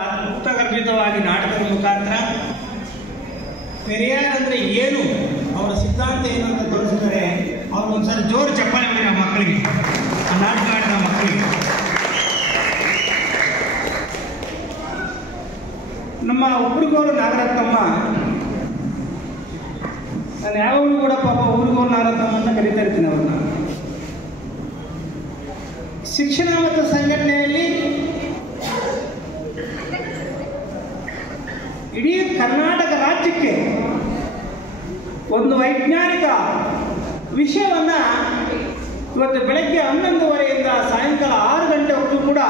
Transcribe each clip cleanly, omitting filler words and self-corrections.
ಅರ್ಥಗರ್ಭಿತವಾಗಿ ನಾಟಕದ ಮುಖಾಂತರ ಪೆರಿಯಾರ್ ಅಂದರೆ ಏನು, ಅವರ ಸಿದ್ಧಾಂತ ಏನು ಅಂತ ತೋರಿಸಿದರೆ ಅವ್ರು ಒಂದ್ಸಲ ಜೋರು ಚಪ್ಪಾಳೆ ಮಾಡಿ ನಮ್ಮ ಮಕ್ಕಳಿಗೆ, ಆ ನಾಟಕ ಆಡಿದ ಮಕ್ಕಳಿಗೆ. ನಮ್ಮ ಉಪ್ರಿಗೋಲು ನಾಗರತ್ನಮ್ಮ, ನಾನು ಯಾವಾಗಲೂ ಕೂಡ ಪಾಪ ಉಪ್ರಿಗೋಲು ನಾಗರತ್ನಮ್ಮ ಅಂತ ಕರೀತಾ ಇರ್ತೀನಿ ಅವ್ರನ್ನ. ಶಿಕ್ಷಣ ಮತ್ತು ಸಂಘಟನೆಯಲ್ಲಿ ಇಡೀ ಕರ್ನಾಟಕ ರಾಜ್ಯಕ್ಕೆ ಒಂದು ವೈಜ್ಞಾನಿಕ ವಿಷಯವನ್ನು ಇವತ್ತು ಬೆಳಗ್ಗೆ 11:30ಯಿಂದ ಸಾಯಂಕಾಲ 6 ಗಂಟೆವರೆಗೂ ಕೂಡ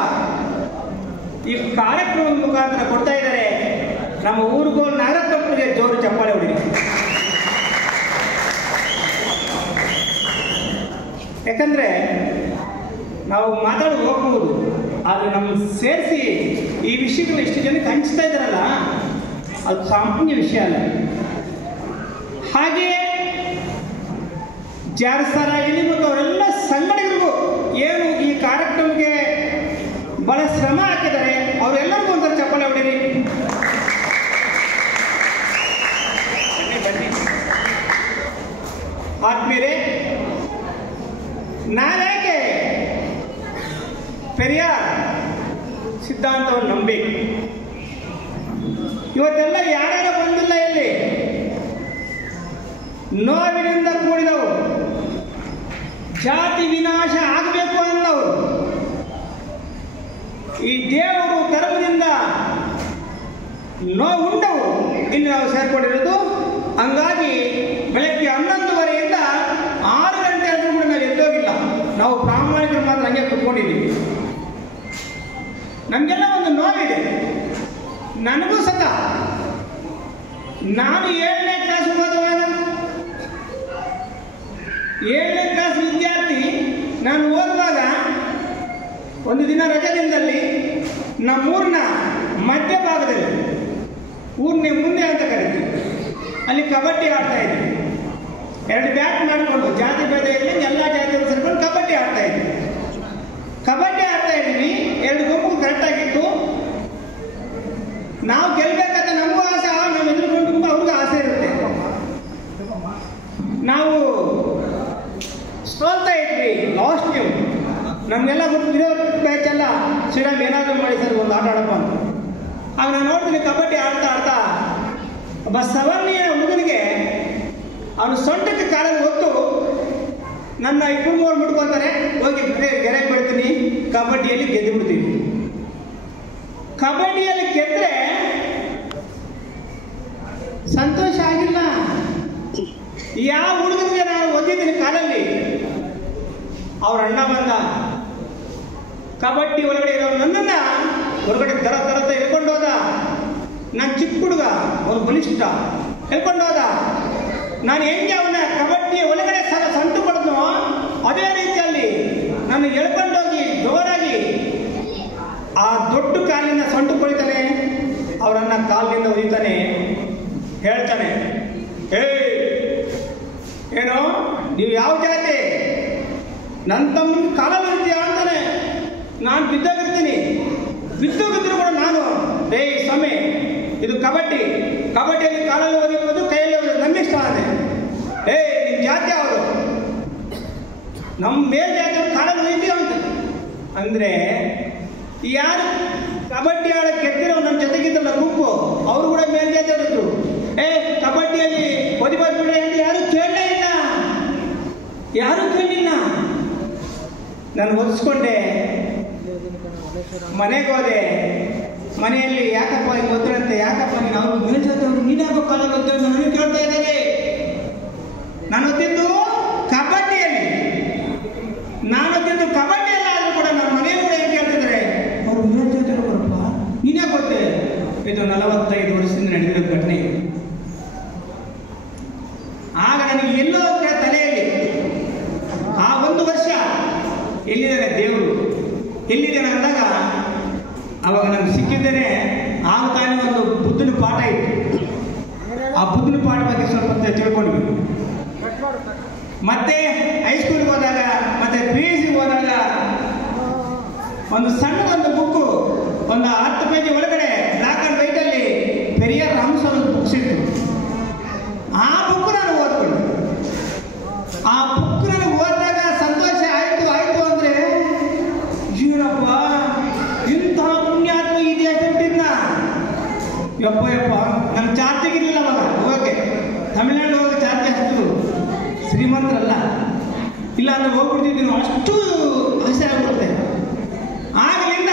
ಈ ಕಾರ್ಯಕ್ರಮದ ಮುಖಾಂತರ ಕೊಡ್ತಾ ಇದ್ದಾರೆ. ನಮ್ಮ ಊರುಗೋಲು ನಾಗರತ್ನಪ್ಪನಿಗೆ ಜೋರು ಚಪ್ಪಾಳೆ ಹೊಡಿ. ಯಾಕಂದರೆ ನಾವು ಮಾತಾಡಿ ಹೋಗ್ಬೋದು, ಆದರೆ ನಮ್ಮ ಸೇರಿಸಿ ಈ ವಿಷಯಗಳು ಎಷ್ಟು ಜನಕ್ಕೆ ಹಂಚ್ತಾ ಇದ್ದಾರಲ್ಲ, ಅದು ಸಾಮಾನ್ಯ ವಿಷಯ ಅಲ್ಲ. ಹಾಗೆಯೇ ಜಾರಸರಾಗಿರಲಿ ಮತ್ತು ಅವರೆಲ್ಲ ಸಂಘಟಕರಿಗೂ ಏನು ಈ ಕಾರ್ಯಕ್ರಮಕ್ಕೆ ಬಹಳ ಶ್ರಮ ಹಾಕಿದ್ದಾರೆ, ಅವರೆಲ್ಲರಿಗೂ ಒಂಥರ ಚಪ್ಪಾಳೆ ಹೊಡೀರಿ. ಆದ್ಮೇಲೆ ನಾವೇಕೆ ಪೆರಿಯಾರ್ ಸಿದ್ಧಾಂತವನ್ನು ನಂಬಬೇಕು? ಇವತ್ತೆಲ್ಲ ಯಾರ್ಯಾರು ಬಂದಿಲ್ಲ, ಇಲ್ಲಿ ನೋವಿನಿಂದ ಕೂಡಿದವು, ಜಾತಿ ವಿನಾಶ ಆಗಬೇಕು ಅನ್ನೋರು, ಈ ದೇವರು ಧರ್ಮದಿಂದ ನೋವುಂಡವು ಇಲ್ಲಿ ನಾವು ಸೇರ್ಕೊಂಡಿರೋದು. ಹಂಗಾಗಿ ಬೆಳಗ್ಗೆ 11:30ಯಿಂದ 6 ಗಂಟೆ ಆದರೂ ಕೂಡ ನಾವು ಎದ್ದೋಗಿಲ್ಲ. ನಾವು ಪ್ರಾಮಾಣಿಕರು ಮಾತ್ರ ಹಂಗೆ ಕುತ್ಕೊಂಡಿದ್ದೀವಿ. ನಮಗೆಲ್ಲ ಒಂದು ನೋವಿದೆ. ನನಗೂ ಸತ ನಾನು 7ನೇ ಕ್ಲಾಸ್ ಓದುವಾಗ 7ನೇ ಕ್ಲಾಸ್ ವಿದ್ಯಾರ್ಥಿ ನಾನು ಓದುವಾಗ ಒಂದು ದಿನ ರಜಾದಿನದಲ್ಲಿ ನಮ್ಮೂರಿನ ಮಧ್ಯಭಾಗದಲ್ಲಿ, ಊರಿನ ಮುಂದೆ ಅಂತ ಕರೀತೀವಿ, ಅಲ್ಲಿ ಕಬಡ್ಡಿ ಆಡ್ತಾ ಇದ್ವಿ. 2 ಬ್ಯಾಟ್ ಮಾಡಿಕೊಂಡು ಜಾತಿ ಭೇದ ಇರಲಿ ಎಲ್ಲ ಜಾತಿಯವರು ಸೇರ್ಕೊಂಡು ಕಬಡ್ಡಿ ಆಡ್ತಾ ಇದ್ವಿ. ಕಬಡ್ಡಿ ಆಡ್ತಾ ಇದ್ವಿ, 2 ಗುಂಪು ಕರೆಕ್ಟಾಗಿತ್ತು. ನಾವು ಗೆಲ್ಬೇಕಂತ ನಮಗೂ ಆಸೆ, ನಾವು ಎದುರುಕೊಂಡು ಅವ್ರಿಗೂ ಆಸೆ ಇರುತ್ತೆ. ನಾವು ಸೋಲ್ತಾ ಇದ್ವಿ. ಲಾಸ್ಟ್ ನೀವು ನಮಗೆಲ್ಲ ಗೊತ್ತಿರೋ ಬ್ಯಾಚ್ ಎಲ್ಲ ಶ್ರೀರಾಮ್ ಏನಾದರೂ ಮಾಡಿ ಸರ್ ಒಂದು ಆಟ ಆಡಪ್ಪ ಅಂತ. ಆಗ ನಾನು ನೋಡ್ತೀನಿ ಕಬಡ್ಡಿ ಆಡ್ತಾ ಆಡ್ತಾ ಒಬ್ಬ 7ನೇ ಹುಡುಗನಿಗೆ ಅವನು ಸೊಂಟಕ್ಕೆ ಕಾಲಲ್ಲಿ ಹೊತ್ತು ನನ್ನ 2-3 ಮುಟ್ಕೊಳ್ತಾನೆ, ಹೋಗಿ ಗೆರೆಗೆ ಬಿಡ್ತೀನಿ, ಕಬಡ್ಡಿಯಲ್ಲಿ ಗೆದ್ದು ಬಿಡ್ತೀವಿ. ಕಬಡ್ಡಿಯಲ್ಲಿ ಗೆದ್ರೆ ಸಂತೋಷ ಆಗಿಲ್ಲ. ಯಾವ ಹುಡುಗನಿಗೆ ನಾನು ಓದಿದ್ದೀನಿ ಕಾಲಲ್ಲಿ, ಅವ್ರ ಅಣ್ಣ ಬಂದ ಕಬಡ್ಡಿ ಒಳಗಡೆ ಇರೋ ನನ್ನನ್ನು ಹೊರಗಡೆ ದರ ಹೇಳ್ಕೊಂಡು ಹೋದ. ನಾನು ಚಿಕ್ಕ ಹುಡುಗ, ಅವ್ರು ಬಲಿಷ್ಠ, ಹೇಳ್ಕೊಂಡು ಹೋದ. ನಾನು ಹೆಂಗೆ ಅವನ ಕಬಡ್ಡಿ ಒಳಗಡೆ ಸಂಟು ಪಡೆದ್ನೋ ಅದೇ ರೀತಿಯಲ್ಲಿ ನಾನು ಎಳ್ಕೊಂಡೋಗಿ ಜೋರಾಗಿ ಆ ದೊಡ್ಡ ಕಾಲಿನ ಸೊಂಟು ಕೊಳಿತಾನೆ, ಅವರನ್ನ ಕಾಲಿನಿಂದ ಒಯ್ತಾನೆ, ಹೇಳ್ತಾನೆ, ಏನೋ ನೀವು ಯಾವ ಜಾತಿ, ನನ್ನ ತಮ್ಮನ ಕಾಲಲ್ಲಿ ಇರ್ತೀಯ ಅಂತಾನೆ. ನಾನು ಬಿದ್ದೋಗಿರ್ತೀನಿ, ಬಿದ್ದೋಗಿದ್ರು ಕೂಡ ನಾನು ಸಮಯ ಇದು ಕಬಡ್ಡಿಯಲ್ಲಿ ಕಾಲಲ್ಲಿ ಓದಿರ್ಬೋದು, ಕೈಯಲ್ಲಿ ಓದಿರೋದು ನಮ್ಮಿಷ್ಟ ಅದೇ. ನಿಮ್ಮ ಜಾತಿ ಯಾವುದು? ನಮ್ಮ ಮೇಲ್ ಜಾತಿಯವ್ರು ಕಾಲಲ್ಲಿ ಒಯ್ತೀವಿ ಅಂತ ಅಂದರೆ, ಯಾರು ಕಬಡ್ಡಿ ಆಡಕ್ಕೆ ಗೆದ್ದಿರೋ ನಮ್ಮ ಜೊತೆಗಿದ್ದಲ್ಲ ಗುಂಪು, ಅವರು ಕೂಡ ಮೇಲ್ಜಾತಿಯವರು. ಕಬಡ್ಡಿಯಲ್ಲಿ ಒದಿಬಾರ್ದು ಬಿಡಿ ಅಂತ ಯಾರು ಕೇಳಲೇ ಇಲ್ಲ. ನಾನು ಒದಿಸ್ಕೊಂಡೆ, ಮನೆಗೆ ಹೋದೆ. ಮನೆಯಲ್ಲಿ ಯಾಕಪ್ಪ ಹಿಂಗೆ ಗೊತ್ತಿರಂತೆ, ಯಾಕಪ್ಪ ನೀನು ಅವ್ರು ಮೇಲ್ಜಾತಿಯವರು, ನೀನ್ಯಾಕೋ ಕಾಲಲ್ಲಿ ಗೊತ್ತ ನನಗೆ ಕೇಳ್ತಾ ಇದ್ದಾರೆ. ನಾನು ಓದಿದ್ದು ಕಬಡ್ಡಿಯಲ್ಲಿ, ಕಬಡ್ಡಿಯಲ್ಲಿ ಆದರೂ ಕೂಡ ನನ್ನ ಮನೆಯಲ್ಲಿ ಕೂಡ ಏನು ಕೇಳ್ತಿದ್ದಾರೆ, ಅವರು ಮೇಲ್ಜಾತಿಯವರು ಬರಪ್ಪ, ನೀನ್ಯಾಕೆ ಗೊತ್ತೇ? ಇದು 45 ವರ್ಷದಿಂದ ನಡೆದಿರೋ ಘಟನೆ. ಆಗ ನನಗೆ ಎಲ್ಲೋ ತಲೆಯಲ್ಲಿ ಆ 1 ವರ್ಷ ಎಲ್ಲಿದ್ದಾನೆ ದೇವರು, ಎಲ್ಲಿದ್ದಾನೆ ಅಂದಾಗ ಅವಾಗ ನನಗೆ ಸಿಕ್ಕಿದ್ದೇನೆ. ಆಗ ತಾನೇ ಒಂದು ಬುದ್ಧನ ಪಾಠ ಇತ್ತು. ಆ ಬುದ್ಧನ ಪಾಠ ಬಗ್ಗೆ ಸ್ವಲ್ಪ ತಿಳ್ಕೊಂಡ್ವಿ. ಮತ್ತೆ ಹೈಸ್ಕೂಲ್ಗೆ ಹೋದಾಗ, ಮತ್ತೆ PUC ಹೋದಾಗ ಒಂದು ಸಣ್ಣದೊಂದು ಬುಕ್ಕು, ಒಂದು 10 ಪೇಜ್ ಒಳಗಡೆ ಯಪ್ಪ ಯಪ್ಪ ನಮ್ಮ ಚಾರ್ಜಿಗಿರಲಿಲ್ಲ ಅವಾಗ ಹೋಗಕ್ಕೆ. ತಮಿಳ್ನಾಡು ಹೋಗೋ ಚಾರ್ಜ್ ಅಷ್ಟು ಶ್ರೀಮಂತರಲ್ಲ, ಇಲ್ಲ ಅಂದ್ರೆ ಹೋಗ್ಬಿಡ್ತಿದ್ವಿ ನಾವು, ಅಷ್ಟು ಆಸೆ ಆಗ್ಬಿಡುತ್ತೆ. ಆಗಲಿಂದ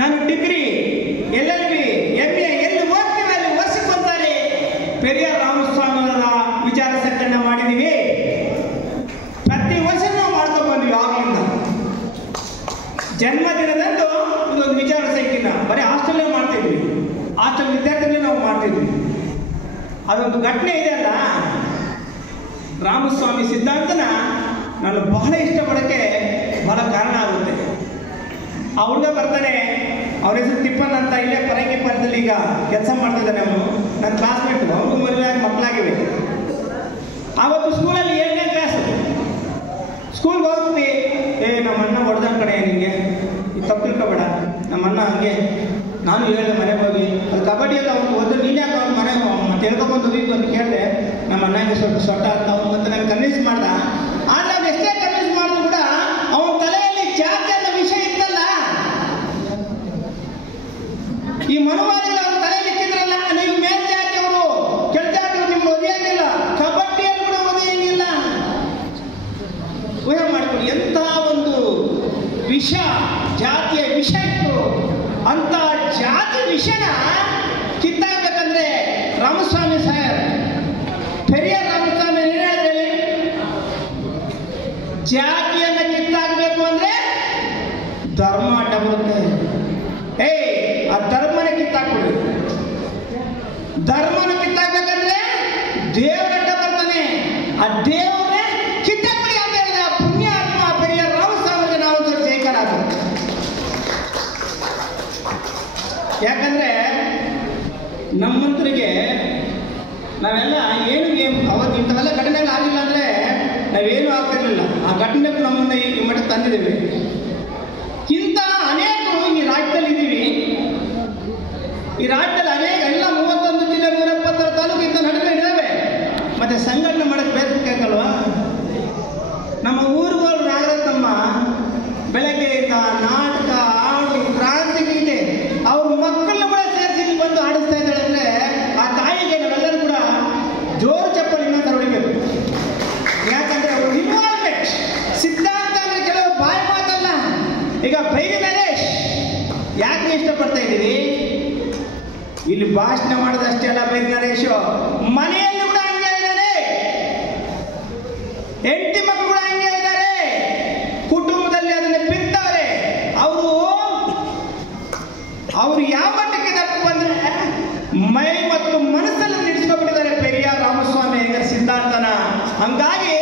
ನಾನು ಡಿಗ್ರಿ LLB MA ಎಲ್ಲಿ ಹೋಗ್ತೀವಿ ಅಲ್ಲಿ ವರ್ಷಕ್ಕೆ ಒಂದ್ಸಾರಿ ಪೆರಿಯಾರ್ ರಾಮಸ್ವಾಮಿ ಅವರ ವಿಚಾರ ಸಂಕಿರಣ ಮಾಡಿದ್ದೀವಿ. ಪ್ರತಿ ವರ್ಷ ನಾವು ಮಾಡ್ಕೊಂಡು ಬಂದ್ವಿ. ಆಗಲಿಂದ ಜನ್ಮದಿನದಂದು ಇದೊಂದು ವಿಚಾರ ಸಂಕಿರಣ ಬರೀ ಹಾಸ್ಟೆಲ್ಲೇ ಮಾಡ್ತಿದ್ವಿ, ಹಾಸ್ಟೆಲ್ ವಿದ್ಯಾರ್ಥಿಗಳೇ ನಾವು ಮಾಡ್ತಿದ್ವಿ. ಅದೊಂದು ಘಟನೆ ಇದೆ ಅಲ್ಲ, ರಾಮಸ್ವಾಮಿ ಸಿದ್ಧಾಂತನ ನಾನು ಬಹಳ ಇಷ್ಟಪಡೋಕ್ಕೆ ಬಹಳ ಕಾರಣ ಆಗುತ್ತೆ. ಆ ಹುಡುಗ ಬರ್ತಾನೆ, ಅವ್ರ ಹೆಸರು ತಿಪ್ಪನ್ ಅಂತ, ಇಲ್ಲೇ ಪರಂಗಿ ಪಾರ್ಕಲ್ಲಿ ಈಗ ಕೆಲಸ ಮಾಡ್ತಿದ್ದಾನೆ. ಅವನು ನನ್ನ ಕ್ಲಾಸ್ಮೇಟು, ಅವನು ಮದುವೆಯಾಗಿ ಮಕ್ಕಳಾಗಿವೆ. ಆವತ್ತು ಸ್ಕೂಲಲ್ಲಿ 7ನೇ ಕ್ಲಾಸು, ಸ್ಕೂಲ್ಗೆ ಹೋಗ್ತೀವಿ. ನಮ್ಮ ಅಣ್ಣ ಹೊಡೆದ ಕಡೆ ನಿಮಗೆ ಇದು ತಪ್ಪು ತಿಳ್ಕೊಬೇಡ, ನಮ್ಮ ಅಣ್ಣ ಹಂಗೆ. ನಾನು ಹೇಳಿದೆ ಮನೆಗೆ ಹೋಗಿ, ಅದು ಕಬಡ್ಡಿ ಎಲ್ಲ ಅವ್ನು ಓದಿದ್ರೆ ನೀನು ಯಾಕೆ ಅವ್ನ ಮನೆ ತಿಳ್ಕೊಬಂದು ಇತ್ತು ಅಂತ ಕೇಳಿದೆ. ನಮ್ಮ ಅಣ್ಣಗೆ ಸ್ವಲ್ಪ ಸೊಟ್ಟ ಅಂತ ಅವ್ನು ಮತ್ತೆ ನಾನು ಕನ್ವಿನ್ಸ್ ಮಾಡ್ದ. ಆದರೆ ಅವ್ನು ಎಷ್ಟೇ ಕನ್ವಿನ್ಸ್ ಮಾಡಿದ್ರು ಕೂಡ ಅವನ ತಲೆಯಲ್ಲಿ ಜಾತಿ ಅನ್ನೋ ವಿಷಯ ಇತ್ತಲ್ಲ, ಈ ಮನುವಾದಿಗಳು ಅವ್ರ ತಲೆಯಲ್ಲಿ ಇಕ್ಕಿದ್ರಲ್ಲ, ನೀವು ಮೇಲ್ಜಾತಿಯವರು ಕೆಳಜಾತಿಯವರು ನಿಮ್ಗೆ ಓದಿಯಂಗಿಲ್ಲ, ಕಬಡ್ಡಿಯಲ್ಲಿ ಕೂಡ ಓದಿಯಂಗಿಲ್ಲ. ಊಹೆ ಮಾಡಿಕೊಂಡು ಎಂಥ ಒಂದು ವಿಷ, ಜಾತಿಯ ವಿಷ ಇತ್ತು. ಅಂತ ಜಾತಿ ವಿಷಯನ ಕಿತ್ತಾಗಬೇಕಂದ್ರೆ ರಾಮಸ್ವಾಮಿ ಸಾಹೇಬ್, ಪೆರಿಯಾರ್ ರಾಮಸ್ವಾಮಿ ಏನು ಹೇಳಿದ್ರೆ, ಜಾತಿಯನ್ನು ಕಿತ್ತಾಗಬೇಕು ಅಂದ್ರೆ ಧರ್ಮ ಅಡ್ಡ ಬರುತ್ತೆ. ಆ ಧರ್ಮನ ಕಿತ್ತಾಕ್ಬಿಡಿ. ಧರ್ಮನ ಕಿತ್ತಾಕ್ಬೇಕಂದ್ರೆ ದೇವ್ರ ಅಡ್ಡ ಬರ್ತಾನೆ, ಆ ದೇವ್ರನ್ನೇ ಕಿತ್ತಾಕ್ಬಿಡಿ ಅಂತ ಹೇಳಿದ್ರೆ ಆ ಪುಣ್ಯ ಆತ್ಮ ಪೆರಿಯಾರ್ ರಾಮಸ್ವಾಮಿಗೆ ನಾವು ಜೈಕಾರ ಆಗ್ಬೇಕು. ಯಾಕಂದ್ರೆ ನಮ್ಮಂತರಿಗೆ ನಾವೆಲ್ಲ ಏನು ಅವತ್ತು ಇಂಥವೆಲ್ಲ ಘಟನೆಗಳು ಆಗಿಲ್ಲ ಅಂದರೆ ನಾವೇನು ಆಗ್ತಿರ್ಲಿಲ್ಲ. ಆ ಘಟನೆಗಳು ನಮ್ಮನ್ನ ಈ ಮಟ್ಟಕ್ಕೆ ತಂದಿದ್ದೀವಿ. ಇಂಥ ಅನೇಕರು ಈ ರಾಜ್ಯದಲ್ಲಿ ಇದ್ದೀವಿ. ಈ ರಾಜ್ಯದಲ್ಲಿ ಅನೇಕ ಎಲ್ಲ 31 ಜಿಲ್ಲೆ 176 ತಾಲೂಕು ಇಂಥ ನಡುವೆ ಇದ್ದಾವೆ. ಮತ್ತೆ ಸಂಘಟನೆ ಮಾಡಕ್ಕೆ ಬೇಕಲ್ವಾ? ನಮ್ಮ ಊರುಗಳು ನಾಗರತ್ನಮ್ಮ ಬೆಳಗ್ಗೆ ನಾಟಕ, ಹಾಡು, ಕ್ರಾಂತಿ ಗೀತೆ ಅವ್ರ ಮಕ್ಕಳನ್ನ ಕೂಡ ಸೇರಿಸಿ ಬಂದು ಆಡಿಸ್ತಾ ಇದ್ದಾಳೆ ಅಂದರೆ ಆ ತಾಯಿಗೆ ನಾವೆಲ್ಲರೂ ಕೂಡ ಜೋರು ಚಪ್ಪಲಿನ ಹೊಡಿಬೇಕು. ಯಾಕಂದ್ರೆ ಅವರು ಇನ್ವಾಲ್ವ್ಮೆಂಟ್ ಸಿದ್ಧಾಂತ ಅಂದ್ರೆ ಕೆಲವು ಬಾಯಿ ಮಾತಲ್ಲ. ಈಗ ಬೈರಿ ನರೇಶ್ ಯಾಕೆ ಇಷ್ಟಪಡ್ತಾ ಇದ್ದೀವಿ? ಇಲ್ಲಿ ಭಾಷಣ ಮಾಡೋದಷ್ಟೇ ಅಲ್ಲ, ಬೈರಿ ನರೇಶ್ ಮನೆಯಲ್ಲಿ ಕೂಡ ಹಂಗೆ ಇದ್ದಾರೆ, ಹೆಂಡತಿ ಮಕ್ಕಳು ಕೂಡ ಹಂಗೆ ಇದ್ದಾರೆ, ಕುಟುಂಬದಲ್ಲಿ ಅದನ್ನ ಬಿಡ್ತಾರೆ. ಅವರು ಯಾವ ಮಟ್ಟಕ್ಕೆ ತಪ್ಪು ಬಂದ್ರೆ ಮೈ ಮತ್ತು ಮನಸ್ಸಲ್ಲಿ ನಿಲ್ಲಿಸ್ಕೊಂಡ್ಬಿಟ್ಟಿದ್ದಾರೆ ಪೆರಿಯಾರ್ ರಾಮಸ್ವಾಮಿ ಸಿದ್ಧಾಂತನ. ಹಂಗಾಗಿ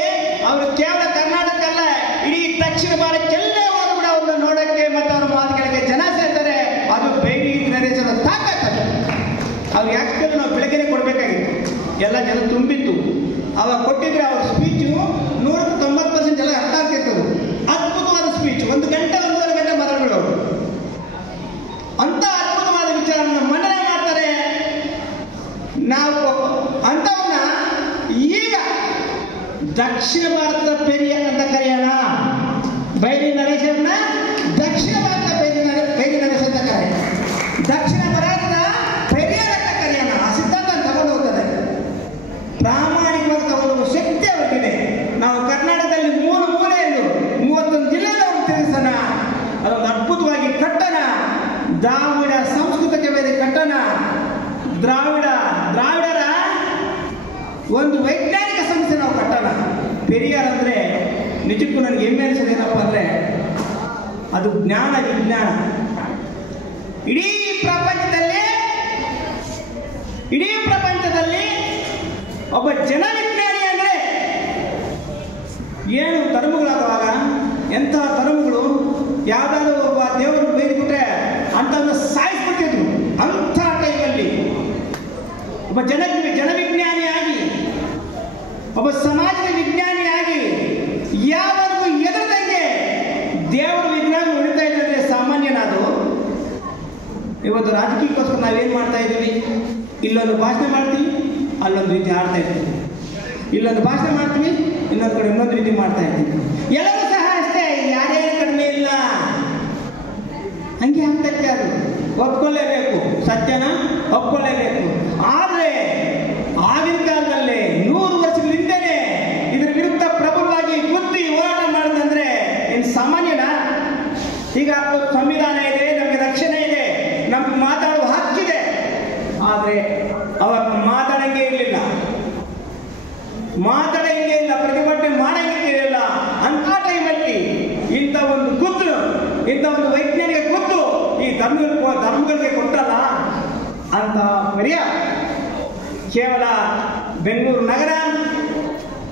ಅವರು ಕೇವಲ ಕರ್ನಾಟಕ ಅಲ್ಲ, ಇಡೀ ದಕ್ಷಿಣ ಭಾರತಕ್ಕೆಲ್ಲೇ ಹೋದ್ರು ಕೂಡ ಅವ್ರನ್ನ ನೋಡಕ್ಕೆ ಮತ್ತು ಅವ್ರ ಮಾತುಗಳಿಗೆ ಜನ ಸೇರ್ತಾರೆ. ಅದು ಬೈರಿ ನರೇಶನ ತಾಕತ್ತು. ಅವ್ರು ಯಾಕೆ ನಾವು ಬೆಳಗ್ಗೆನೆ ಕೊಡಬೇಕಾಗಿತ್ತು, ಎಲ್ಲ ಜನ ತುಂಬಿತ್ತು. ಅವಾಗ ಕೊಟ್ಟಿದ್ರೆ ಅವ್ರ ಸ್ಪೀಚು 190% ಜನ ಅರ್ಥ ಆಗ್ತಿತ್ತು. ಅದ್ಭುತವಾದ ಸ್ಪೀಚ್, 1 ಗಂಟೆ 1.5 ಗಂಟೆ ಮಾತಾಡ್ಬಿಡೋರು. ಅಂತ ಅದ್ಭುತವಾದ ವಿಚಾರವನ್ನು ಮಂಡನೆ ಮಾಡ್ತಾರೆ. ನಾವು ಅಂಥವನ್ನ ಈಗ ದಕ್ಷಿಣ ಭಾರತದ ಪೆರಿಯಾರ್ ಅಂತ ಕರೆಯೋಣ. ಬೈರಿ ನರೇಶನ್ನ ದಕ್ಷಿಣ ಭಾರತ ಬೈರಿ ನರೇಶ್ ಅಂತ ಕರೆಯೋಣ, ದಕ್ಷಿಣ ಭಾರತದ ಪೆರಿಯಾರ್ ಅಂತ ಕರೆಯೋಣ. ಆ ಸಿದ್ಧಾಂತ ತಗೊಂಡು ಹೋಗ್ತಾರೆ, ಪ್ರಾಮಾಣಿಕವಾಗಿ ತಗೊಂಡು ಶಕ್ತಿ ಅವ್ರಿಗಿದೆ. ನಾವು ಕರ್ನಾಟಕದಲ್ಲಿ 3 ಮೂಲೆಯಲ್ಲೂ 31 ಜಿಲ್ಲೆಯಲ್ಲಿ ಅವ್ರು ತಿಳಿಸೋಣ. ಅದೊಂದು ಅದ್ಭುತವಾಗಿ ಕಟ್ಟಣ. ದ್ರಾವಿಡ ಸಂಸ್ಕೃತಕ್ಕೆ ಬೇರೆ ಕಟ್ಟಣ. ದ್ರಾವಿಡರ ಒಂದು ವೈಜ್ಞಾನಿಕ ಸಂಸ್ಥೆ ನಾವು ಕಟ್ಟೋಣ. ಪೆರಿಯಾರ್ ಅಂದರೆ ನಿಜಕ್ಕೂ ನನಗೆ ಹೆಮ್ಮೆ ಅನಿಸೋದೇನಪ್ಪ ಅಂದರೆ ಅದು ಜ್ಞಾನ, ವಿಜ್ಞಾನ. ಇಡೀ ಪ್ರಪಂಚದಲ್ಲಿ ಒಬ್ಬ ಜನವಿಜ್ಞಾನಿ ಅಂದರೆ ಏನು ಧರ್ಮಗಳಾಗುವಾಗ ಎಂಥ ಧರ್ಮಗಳು ಯಾವ್ದಾದ್ರು ಒಬ್ಬ ದೇವರು ಬೇಯ್ದುಬಿಟ್ರೆ ಅಂಥವನ್ನು ಸಾಯಿಸ್ಬಿಟ್ಟಿದ್ರು. ಅಂಥ ಟೈಮಲ್ಲಿ ಒಬ್ಬ ಜನವಿಜ್ಞಾನಿಯಾಗಿ, ಒಬ್ಬ ಸಮಾಜದ ವಿಜ್ಞಾನಿಯಾಗಿ ಯಾವರಿಗೂ ಎದುರದಂಗೆ ದೇವರ ವಿಜ್ಞಾನ ಉಳಿತಾ ಇದ್ರೆ ಸಾಮಾನ್ಯನಾದು. ಇವತ್ತು ರಾಜಕೀಯಕ್ಕೋಸ್ಕರ ನಾವೇನು ಮಾಡ್ತಾ ಇದ್ದೀವಿ? ಇಲ್ಲೊಂದು ಭಾಷಣ ಮಾಡ್ತೀವಿ, ಅಲ್ಲೊಂದು ರೀತಿ ಆಡ್ತಾ ಇರ್ತೀವಿ. ಇಲ್ಲೊಂದು ಭಾಷಣ ಮಾಡ್ತೀವಿ, ಇನ್ನೊಂದು ಕಡೆ ಇನ್ನೊಂದು ರೀತಿ ಮಾಡ್ತಾ ಇರ್ತೀವಿ. ಎಲ್ಲರೂ ಸಹ ಅಷ್ಟೇ, ಯಾರೇನು ಕಡಿಮೆ ಇಲ್ಲ, ಹಂಗೆ ಆಗ್ತೈತೆ ಅದು. ಒಪ್ಕೊಳ್ಳೇಬೇಕು, ಸತ್ಯನ ಒಪ್ಕೊಳ್ಳೇಬೇಕು. ಆದರೆ ಆಗಿನ ಕಾಲದಲ್ಲಿ 100 ವರ್ಷಗಳ ಹಿಂದೆನೆ ಇದರ ವಿರುದ್ಧ ಪ್ರಬಲವಾಗಿ ಬುದ್ಧಿ ಹೋರಾಟ ಮಾಡಿದಂದ್ರೆ ಇನ್ನು ಸಾಮಾನ್ಯನಾ? ಈಗ ಸಂವಿಧಾನ ಇದೆ, ನಮಗೆ ರಕ್ಷಣೆ ಇದೆ, ನಮ್ಗೆ ಮಾತಾಡುವ ಹಕ್ಕಿದೆ. ಆದರೆ ಅವಾಗ ಮಾತಾಡಂಗೆ ಇರಲಿಲ್ಲ, ಪ್ರತಿಭಟನೆ ಮಾಡಂಗೆ ಇರಲಿಲ್ಲ. ಅಂತ ಟೈಮಲ್ಲಿ ಇಂಥ ಒಂದು ಗುದ್ದು, ಇಂಥ ಒಂದು ವೈಜ್ಞಾನಿಕ ಗುದ್ದು ಈ ಧರ್ಮಗಳಿಗೆ ಕೊಟ್ಟಲ್ಲ ಅಂತ ಮರ್ಯ ಕೇವಲ ಬೆಂಗಳೂರು ನಗರ,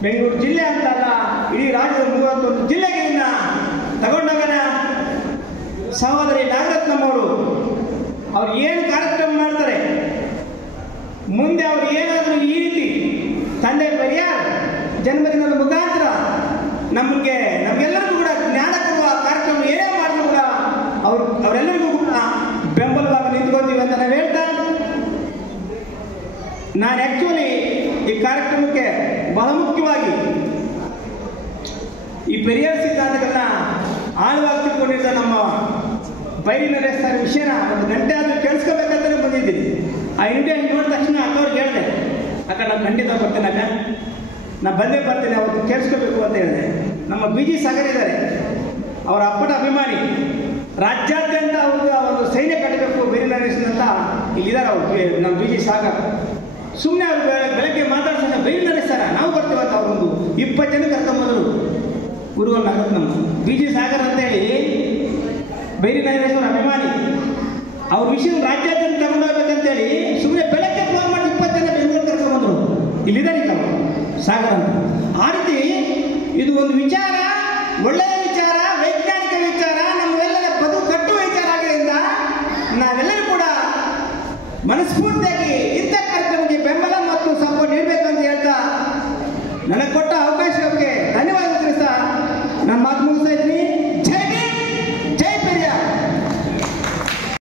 ಬೆಂಗಳೂರು ಜಿಲ್ಲೆ ಅಂತಲ್ಲ, ಇಡೀ ರಾಜ್ಯದ 31 ಜಿಲ್ಲೆಗಳಿಂದ ತಗೊಂಡೋಗನ ಸಹೋದರಿ ನಾಗರತ್ನಮ್ಮವರು ಅವ್ರು ಏನು ಕಾರ್ಯಕ್ರಮ ಮಾಡ್ತಾರೆ, ಮುಂದೆ ಅವ್ರು ಏನಾದರೂ ಈ ರೀತಿ ತಂದೆ ಪೆರಿಯಾರ್ ಜನ್ಮದಿನದ ಮುಖಾಂತರ ನಮಗೆಲ್ಲರಿಗೂ ಕೂಡ ಜ್ಞಾನ ಕೊಡುವ ಕಾರ್ಯಕ್ರಮ ಏನೇ ಮಾಡಿದ್ರು ಕೂಡ ಅವರೆಲ್ಲರಿಗೂ ಕೂಡ ಬೆಂಬಲವಾಗಿ ನಿಂತ್ಕೊಳ್ತೀವಿ ಅಂತ ನಾವು ಹೇಳ್ತಾ, ನಾನು ಆ್ಯಕ್ಚುಲಿ ಈ ಕಾರ್ಯಕ್ರಮಕ್ಕೆ ಬಹಳ ಮುಖ್ಯವಾಗಿ ಈ ಪೆರಿಯಾರ್ ಸಿದ್ಧಾಂತಗಳನ್ನ ಆಳವಾಗಿ ತಿಳ್ಕೊಂಡಿದ್ದ ನಮ್ಮ ಬೈರಿ ನರೇಶ್ ಸರ್ ವಿಷಯನ 1 ಗಂಟೆ ಆದರೂ ಕೇಳಿಸ್ಕೋಬೇಕಂತಲೇ ಬಂದಿದ್ದೀನಿ. ಆ ಇನ್ವಿಟೇಷನ್ ನೋಡಿದ ತಕ್ಷಣ ಅಕ್ಕವ್ರಿಗೆ ಹೇಳಿದೆ, ಅಕ್ಕ ನಾನು ಖಂಡಿತ ಬರ್ತೀನಿ ಅಕ್ಕ, ನಾನು ಬಂದೇ ಬರ್ತೀನಿ, ಅವತ್ತು ಕೇಳಿಸ್ಕೋಬೇಕು ಅಂತ ಹೇಳಿದೆ. ನಮ್ಮ BG ಸಾಗರ್ ಇದ್ದಾರೆ, ಅವರ ಅಪ್ಪಟ ಅಭಿಮಾನಿ, ರಾಜ್ಯಾದ್ಯಂತ ಅವ್ರಿಗೆ ಒಂದು ಸೈನ್ಯ ಕಟ್ಟಬೇಕು ಬೈರಿ ನರೇಶ್ ಅಂತ ಇಲ್ಲಿದ್ದಾರೆ ಅವರು. ನಮ್ಮ BG ಸಾಗರ್ ಸುಮ್ಮನೆ ಅವ್ರು ಬೆಳಗ್ಗೆ ಮಾತಾಡ್ಸೋಣ, ಬೈರಿ ನರೇಶ್ ಸರ ನಾವು ಬರ್ತೀವಂತ ಅವರೊಂದು 20 ಜನ ಕರ್ಕೊಂಬಂದರು ಗುರುಗಳು ನಾಗರತ್ನಮ್ಮ. BG ಸಾಗರ್ ಅಂತೇಳಿ ಬೈರಿ ನರೇಶ್ ಅವರ ಅಭಿಮಾನಿ, ಅವ್ರ ವಿಷಯ ರಾಜ್ಯಾದ್ಯಂತ ತಗೊಂಡೋಗ್ಬೇಕಂತೇಳಿ ಸುಮ್ಮನೆ ಬೆಳಗ್ಗೆ ಫೋನ್ ಮಾಡಿ 20 ಜನ ಬೆಂಗಳೂರು ಕರ್ಕೊಂಡ್ಬಂದರು. ಇಲ್ಲಿದ್ದಾರೆ ಈಗ ಸಾಗರ್ ಅಂತ. ಆ ರೀತಿ ಇದು ಒಂದು ವಿಚಾರ, ಒಳ್ಳೆಯ ವಿಚಾರ, ವೈಜ್ಞಾನಿಕ ವಿಚಾರ, ನಮ್ಮೆಲ್ಲರ ಬದುಕು ಕಟ್ಟುವ ವಿಚಾರ ಆಗಿದ್ದರಿಂದ ನಾವೆಲ್ಲರೂ ಕೂಡ ಮನಸ್ಫೂರ್ತಿಯಾಗಿ ಇಂಥ ಕಾರ್ಯಕ್ರಮಕ್ಕೆ ಬೆಂಬಲ ಮತ್ತು ಸಪೋರ್ಟ್ ನೀಡಬೇಕಂತ ಹೇಳ್ತಾ ನನಗೆ ಕೊಟ್ಟ ಅವಕಾಶಕ್ಕೆ ಧನ್ಯವಾದ ತಿಳಿಸ್ತಾ ನನ್ನ ಮಾತು